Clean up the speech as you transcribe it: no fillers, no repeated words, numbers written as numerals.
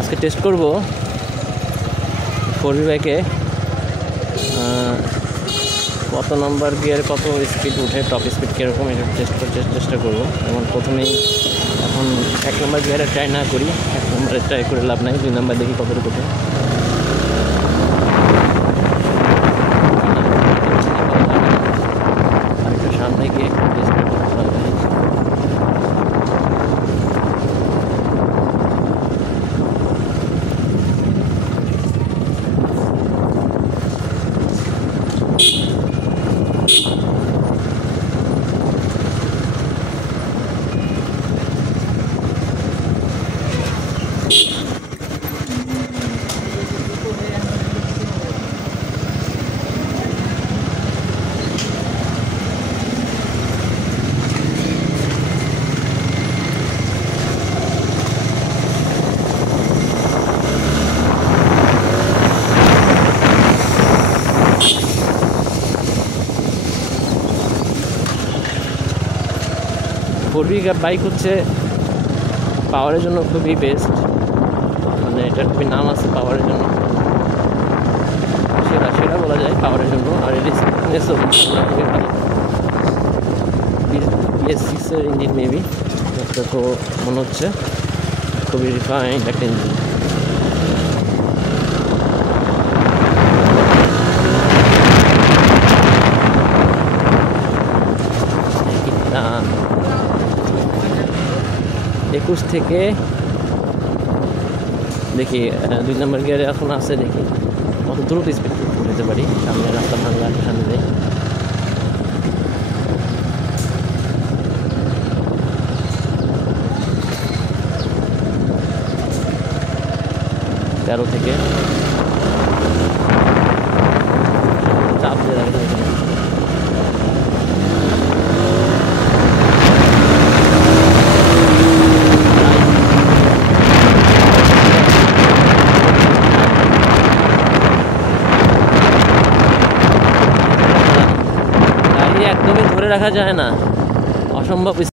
আজকে টেস্ট করব 4V বাইকে কত নাম্বার গিয়ারে কত স্পিড উঠে, টপ স্পিড কীরকম, এটা চেষ্টা করবো। যেমন প্রথমেই এখন 1 নম্বর গিয়ারে ট্রাই না করি, 1 নম্বরে ট্রাই করে লাভ নাই, 2 নম্বর দেখি কতটুকু ওঠে। আরেকটু সামনে গিয়ে বাইক হচ্ছে পাওয়ারের জন্য খুবই বেস্ট, মানে এটার খুবই নাম আছে পাওয়ারের জন্য, সেটা বলা যায় পাওয়ারের জন্য। আর এর স্মুথনেসও খুবই ভালো, BS6 এর ইঞ্জিন মেবি, এটা তো মনে হচ্ছে খুবই রিফাইন্ড একটা ইঞ্জিন। একুশ থেকে দেখি 2 নম্বর গিয়ারে এখন আছে, দেখি কত দ্রুত স্পিড যেতে পারি। সামনে রাস্তা ভাঙা, সামনে যাই। তেরো থেকে চাপ দিয়ে রাখতে হবে। একদমই ধরে রাখা যায় না, অসম্ভব।